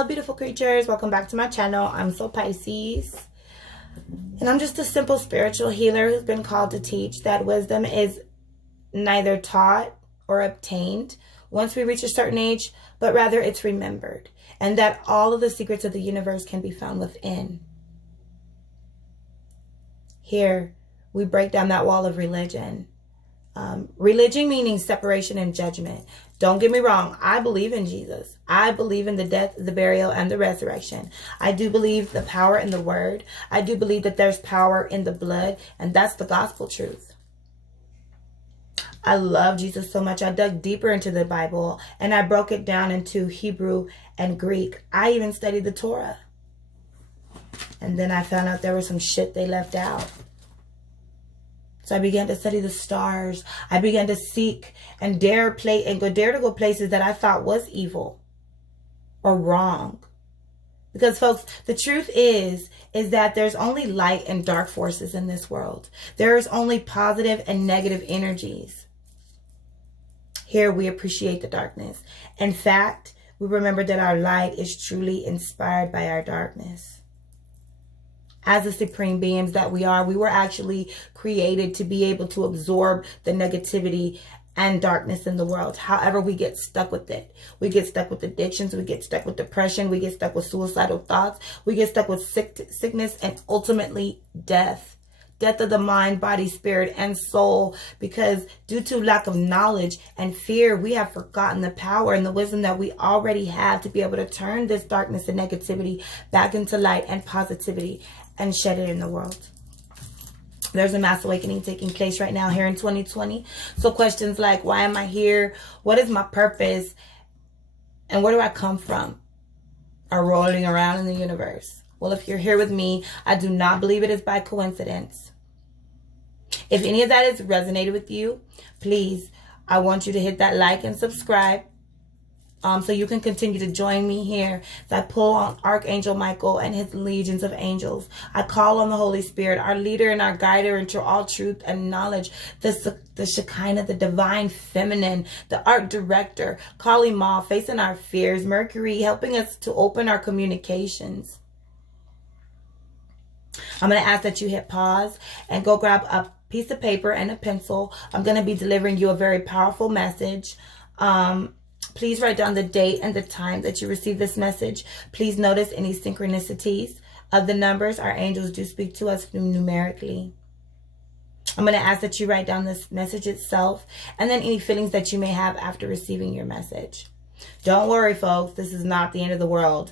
Hello, beautiful creatures. Welcome back to my channel. I'm Soul Pisces. And I'm just a simple spiritual healer who's been called to teach that wisdom is neither taught or obtained once we reach a certain age, but rather it's remembered. And that all of the secrets of the universe can be found within. Here, we break down that wall of religion. Religion meaning separation and judgment. Don't get me wrong. I believe in Jesus. I believe in the death, the burial, and the resurrection. I do believe the power in the word. I do believe that there's power in the blood, and that's the gospel truth. I love Jesus so much. I dug deeper into the Bible, and I broke it down into Hebrew and Greek. I even studied the Torah. And then I found out there was some shit they left out. So I began to study the stars. I began to seek and dare to go places that I thought was evil or wrong. Because folks, the truth is that there's only light and dark forces in this world. There is only positive and negative energies. Here we appreciate the darkness. In fact, we remember that our light is truly inspired by our darkness. As the supreme beings that we are, we were actually created to be able to absorb the negativity and darkness in the world. However, we get stuck with it. We get stuck with addictions. We get stuck with depression. We get stuck with suicidal thoughts. We get stuck with sickness and ultimately death. Death of the mind, body, spirit, and soul. Because due to lack of knowledge and fear, we have forgotten the power and the wisdom that we already have to be able to turn this darkness and negativity back into light and positivity and shed it in the world. There's a mass awakening taking place right now here in 2020. So questions like, why am I here? What is my purpose? And where do I come from? Are rolling around in the universe. Well, if you're here with me, I do not believe it is by coincidence. If any of that has resonated with you, please, I want you to hit that like and subscribe. So you can continue to join me here. So I pull on Archangel Michael and his legions of angels. I call on the Holy Spirit, our leader and our guider into all truth and knowledge. The Shekinah, the divine feminine, the art director, Kali Ma, facing our fears, Mercury, helping us to open our communications. I'm going to ask that you hit pause and go grab a piece of paper and a pencil. I'm going to be delivering you a very powerful message. Please write down the date and the time that you receive this message. Please notice any synchronicities of the numbers. Our angels do speak to us numerically. I'm going to ask that you write down this message itself and then any feelings that you may have after receiving your message. Don't worry, folks. This is not the end of the world.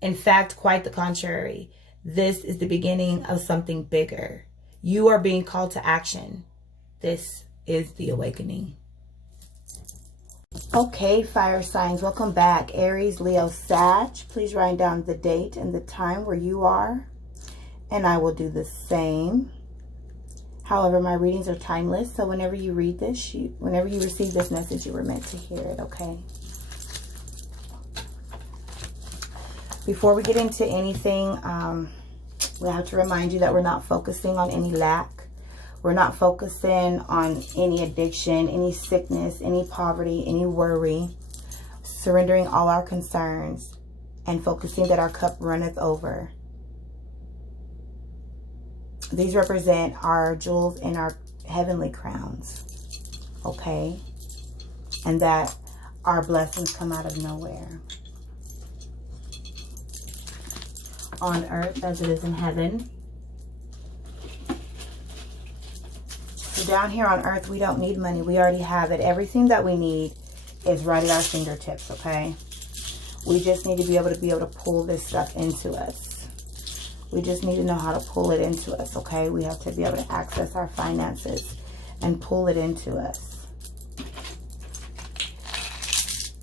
In fact, quite the contrary. This is the beginning of something bigger. You are being called to action. This is the awakening. Okay, fire signs, welcome back. Aries, Leo, Sag. Please write down the date and the time where you are, and I will do the same. However, my readings are timeless, so whenever you read this, whenever you receive this message, you were meant to hear it, okay? Before we get into anything, we have to remind you that we're not focusing on any lack. We're not focusing on any addiction, any sickness, any poverty, any worry. Surrendering all our concerns and focusing that our cup runneth over. These represent our jewels and our heavenly crowns. Okay? And that our blessings come out of nowhere. On earth as it is in heaven. So down here on earth, we don't need money. We already have it. Everything that we need is right at our fingertips, okay? We just need to be able to pull this stuff into us. We just need to know how to pull it into us, okay? We have to be able to access our finances and pull it into us.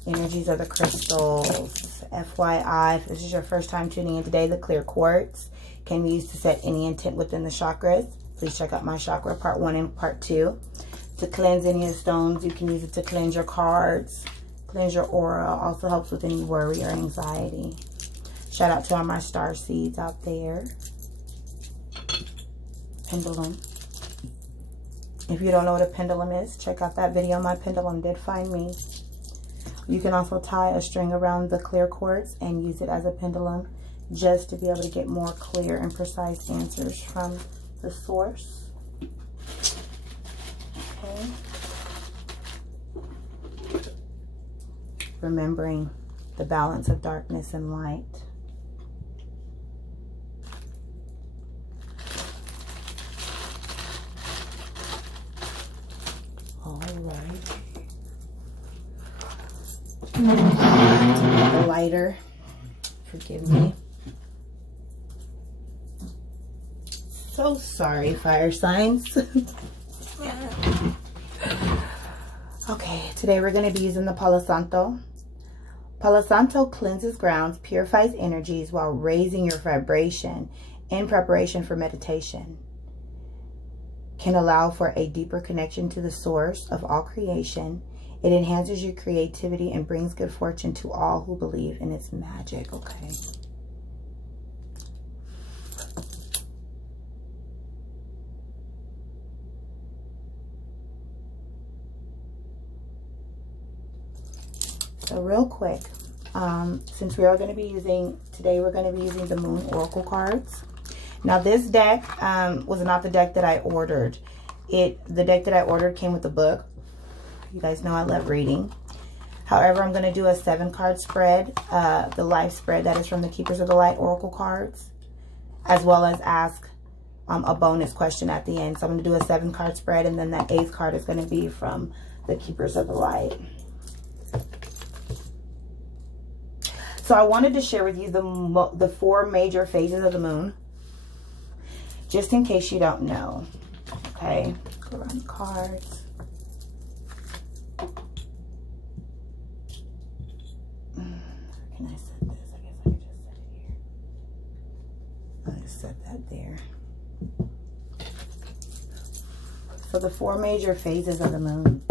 Energies of the crystals. FYI, if this is your first time tuning in today, the clear quartz can be used to set any intent within the chakras. Please check out my chakra part 1 and part 2. To cleanse any of the stones, you can use it to cleanse your cards, cleanse your aura. Also helps with any worry or anxiety. Shout out to all my star seeds out there. Pendulum. If you don't know what a pendulum is, check out that video. My pendulum did find me. You can also tie a string around the clear quartz and use it as a pendulum just to be able to get more clear and precise answers from the source. Okay. Remembering the balance of darkness and light. All right. The lighter. Forgive me. So sorry, fire signs. Okay, today we're going to be using the Palo Santo. Palo Santo cleanses grounds, purifies energies while raising your vibration in preparation for meditation. Can allow for a deeper connection to the source of all creation. It enhances your creativity and brings good fortune to all who believe in its magic. Okay. So real quick, since we are going to be using, today we're going to be using the Moon Oracle cards. Now this deck was not the deck that I ordered. The deck that I ordered came with a book. You guys know I love reading. However, I'm going to do a 7-card spread, the life spread that is from the Keepers of the Light Oracle cards, as well as ask a bonus question at the end. So I'm going to do a 7-card spread, and then that 8th card is going to be from the Keepers of the Light. So I wanted to share with you the 4 major phases of the moon, just in case you don't know. Okay, go around the cards. Can I set this? I guess I could just set it here. I'll just set that there. So the 4 major phases of the moon.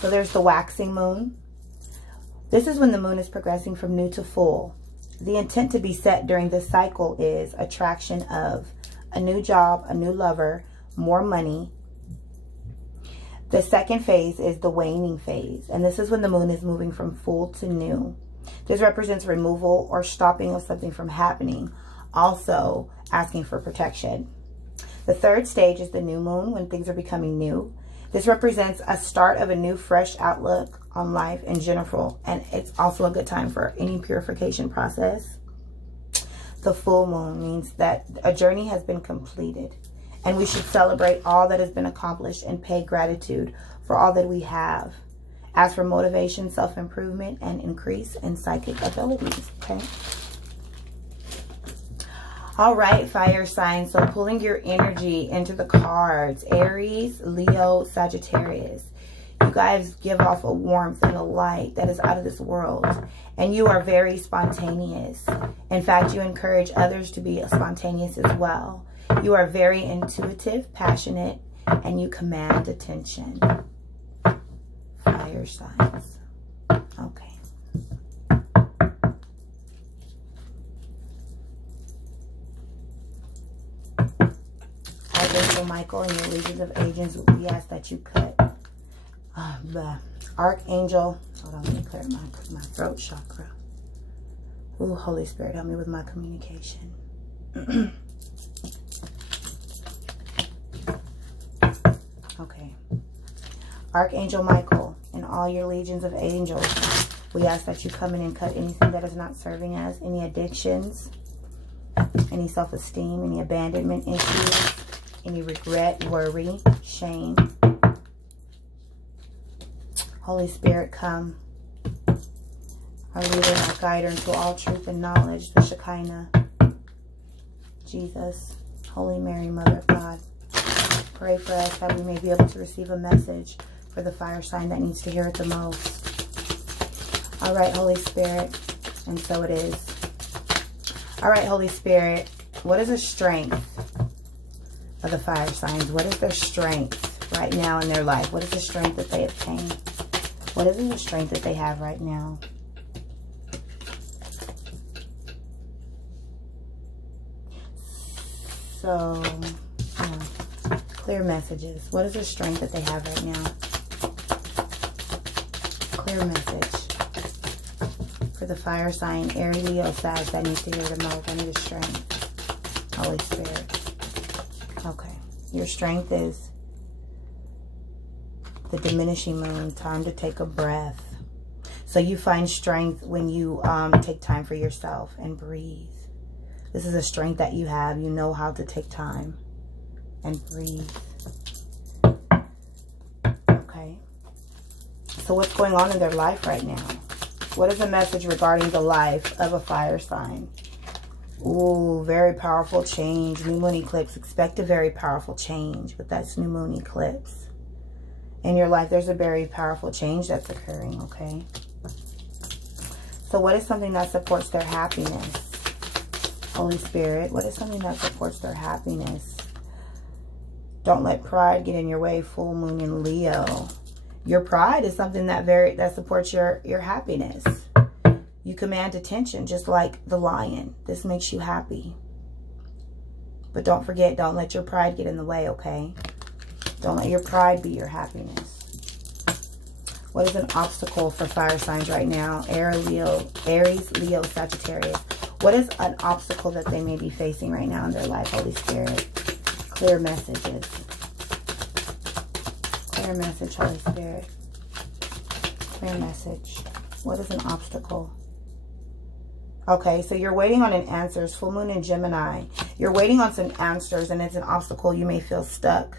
So there's the waxing moon. This is when the moon is progressing from new to full. The intent to be set during this cycle is attraction of a new job, a new lover, more money. The second phase is the waning phase, and this is when the moon is moving from full to new. This represents removal or stopping of something from happening, also asking for protection. The third stage is the new moon, when things are becoming new. This represents a start of a new, fresh outlook on life in general, and it's also a good time for any purification process. The full moon means that a journey has been completed, and we should celebrate all that has been accomplished and pay gratitude for all that we have. As for motivation, self-improvement, and increase in psychic abilities, okay? All right, fire signs. So pulling your energy into the cards. Aries, Leo, Sagittarius. You guys give off a warmth and a light that is out of this world. And you are very spontaneous. In fact, you encourage others to be spontaneous as well. You are very intuitive, passionate, and you command attention. Fire signs. Okay. Archangel Michael and your legions of agents, we ask that you cut the Archangel. Hold on, let me clear my throat chakra. Ooh, Holy Spirit, help me with my communication. Okay. Archangel Michael and all your legions of angels, we ask that you come in and cut anything that is not serving us, any addictions, any self-esteem, any abandonment issues, any regret, worry, shame. Holy Spirit, come. Our leader, our guider into all truth and knowledge, the Shekinah. Jesus, Holy Mary, Mother of God. Pray for us that we may be able to receive a message for the fire sign that needs to hear it the most. All right, Holy Spirit, and so it is. All right, Holy Spirit, what is the strength of the fire signs? What is their strength right now in their life? What is the strength that they obtain? What is the strength that they have right now? So, clear messages. What is the strength that they have right now? Clear message. For the fire sign, Aries, Leo, Sag, that needs to hear the most. I need a strength. Holy Spirit. Okay. Your strength is the diminishing moon. Time to take a breath. So you find strength when you take time for yourself and breathe. This is a strength that you have. You know how to take time and breathe. Okay. So what's going on in their life right now? What is the message regarding the life of a fire sign? Ooh, very powerful change. New moon eclipse. Expect a very powerful change with that new moon eclipse. In your life, there's a very powerful change that's occurring, okay? So what is something that supports their happiness? Holy Spirit, what is something that supports their happiness? Don't let pride get in your way. Full moon in Leo. Your pride is something that supports your happiness. You command attention just like the lion. This makes you happy. But don't forget, don't let your pride get in the way, okay? Don't let your pride be your happiness. What is an obstacle for fire signs right now? Aries, Leo, Sagittarius. What is an obstacle that they may be facing right now in their life, Holy Spirit? Clear messages. Clear message, Holy Spirit. Clear message. What is an obstacle? Okay, so you're waiting on an answer. Full moon in Gemini. You're waiting on some answers and it's an obstacle. You may feel stuck.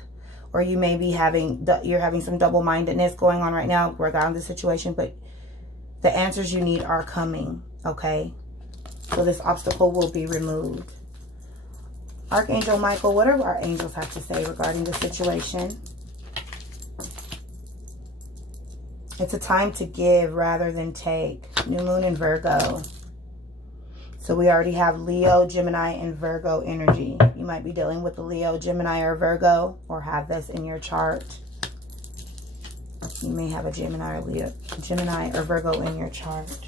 Or you may be you're having some double-mindedness going on right now regarding the situation. But the answers you need are coming, okay? So this obstacle will be removed. Archangel Michael, what do our angels have to say regarding the situation? It's a time to give rather than take. New moon in Virgo. So we already have Leo, Gemini, and Virgo energy. You might be dealing with the Leo, Gemini, or Virgo, or have this in your chart. You may have a Gemini or Virgo in your chart.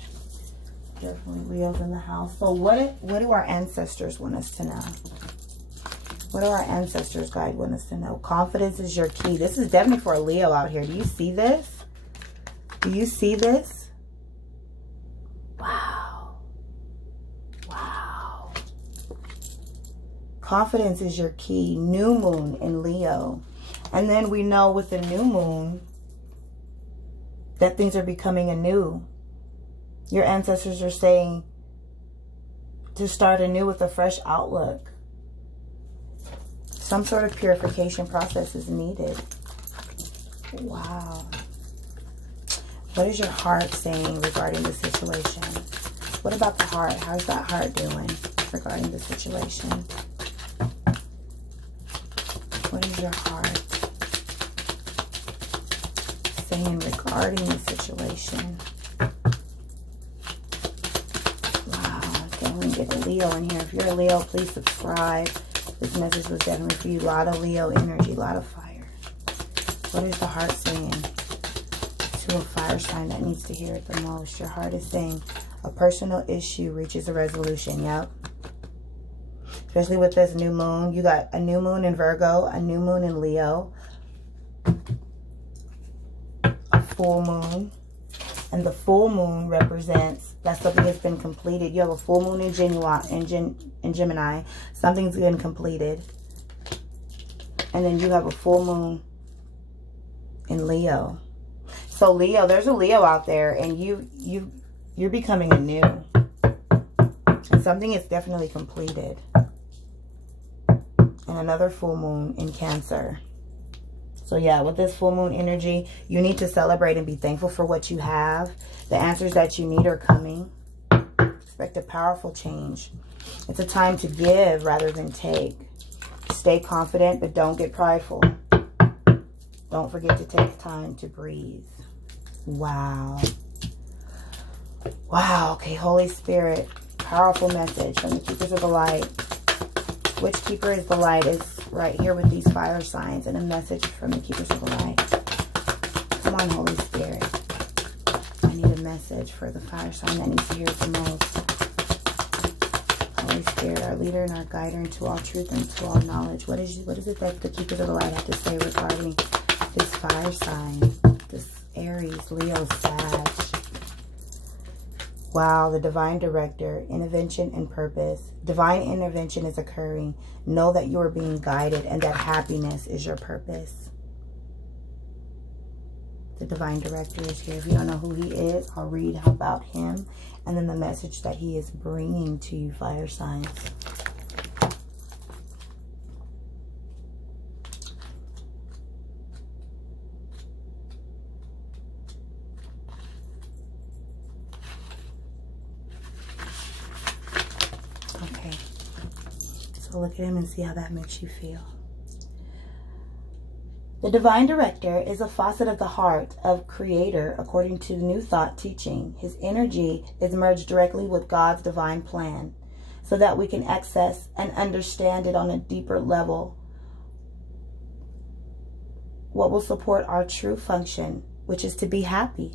Definitely Leo's in the house. So what do our ancestors want us to know? What do our ancestors guide want us to know? Confidence is your key. This is definitely for a Leo out here. Do you see this? Do you see this? Wow. Wow. Confidence is your key. New moon in Leo. And then we know with the new moon that things are becoming anew. Your ancestors are saying to start anew with a fresh outlook. Some sort of purification process is needed. Wow. What is your heart saying regarding the situation? What about the heart? How's that heart doing regarding the situation? What is your heart saying regarding the situation? Get a Leo in here. If you're a Leo, please subscribe. This message was definitely for you. A lot of Leo energy, a lot of fire. What is the heart saying to a fire sign that needs to hear it the most? Your heart is saying a personal issue reaches a resolution. Yep. Especially with this new moon. You got a new moon in Virgo, a new moon in Leo, a full moon. And the full moon represents that something has been completed. You have a full moon in Gemini. Something's been completed. And then you have a full moon in Leo. So Leo, there's a Leo out there, and you're becoming anew. And something is definitely completed. And another full moon in Cancer. So yeah, with this full moon energy, you need to celebrate and be thankful for what you have. The answers that you need are coming. Expect a powerful change. It's a time to give rather than take. Stay confident, but don't get prideful. Don't forget to take time to breathe. Wow. Wow. Okay, Holy Spirit. Powerful message from the Keepers of the Light. Which Keeper is the Light is right here with these fire signs, and a message from the Keepers of the Light. Come on, Holy Spirit. I need a message for the fire sign that needs to hear it the most. Holy Spirit, our leader and our guider into all truth and to all knowledge. What is it that the Keepers of the Light have to say regarding this fire sign? This Aries, Leo, Sag. Wow, the divine director, intervention and purpose. Divine intervention is occurring. Know that you are being guided and that happiness is your purpose. The divine director is here. If you don't know who he is, I'll read about him and then the message that he is bringing to you, fire signs. Okay, so look at him and see how that makes you feel. The divine director is a facet of the heart of Creator according to New Thought teaching. His energy is merged directly with God's divine plan so that we can access and understand it on a deeper level. What will support our true function, which is to be happy.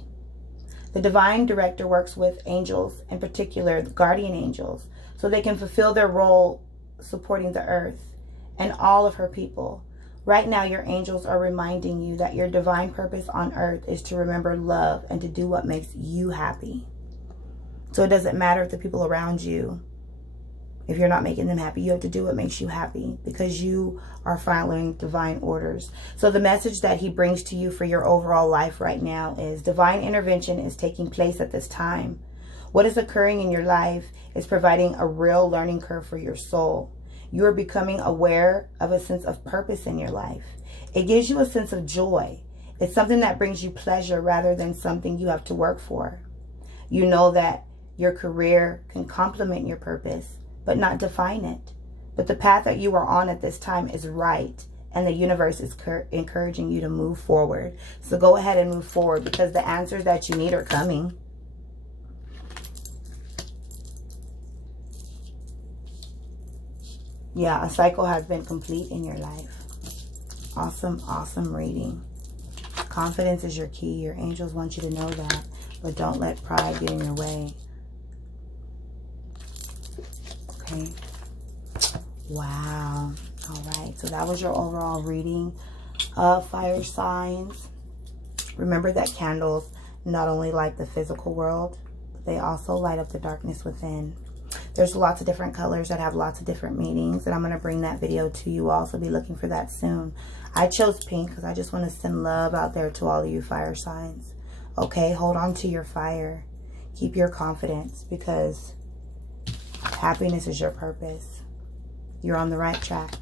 The divine director works with angels, in particular the guardian angels, so they can fulfill their role supporting the earth and all of her people. Right now, your angels are reminding you that your divine purpose on earth is to remember love and to do what makes you happy. So it doesn't matter if the people around you, if you're not making them happy, you have to do what makes you happy because you are following divine orders. So the message that he brings to you for your overall life right now is divine intervention is taking place at this time. What is occurring in your life is providing a real learning curve for your soul. You are becoming aware of a sense of purpose in your life. It gives you a sense of joy. It's something that brings you pleasure rather than something you have to work for. You know that your career can complement your purpose, but not define it. But the path that you are on at this time is right, and the universe is encouraging you to move forward. So go ahead and move forward because the answers that you need are coming. Yeah, a cycle has been complete in your life. Awesome, awesome reading. Confidence is your key. Your angels want you to know that. But don't let pride get in your way. Okay. Wow. All right. So that was your overall reading of fire signs. Remember that candles not only light the physical world, but they also light up the darkness within. There's lots of different colors that have lots of different meanings, and I'm going to bring that video to you all, so be looking for that soon. I chose pink because I just want to send love out there to all of you fire signs. Okay, hold on to your fire. Keep your confidence because happiness is your purpose. You're on the right track.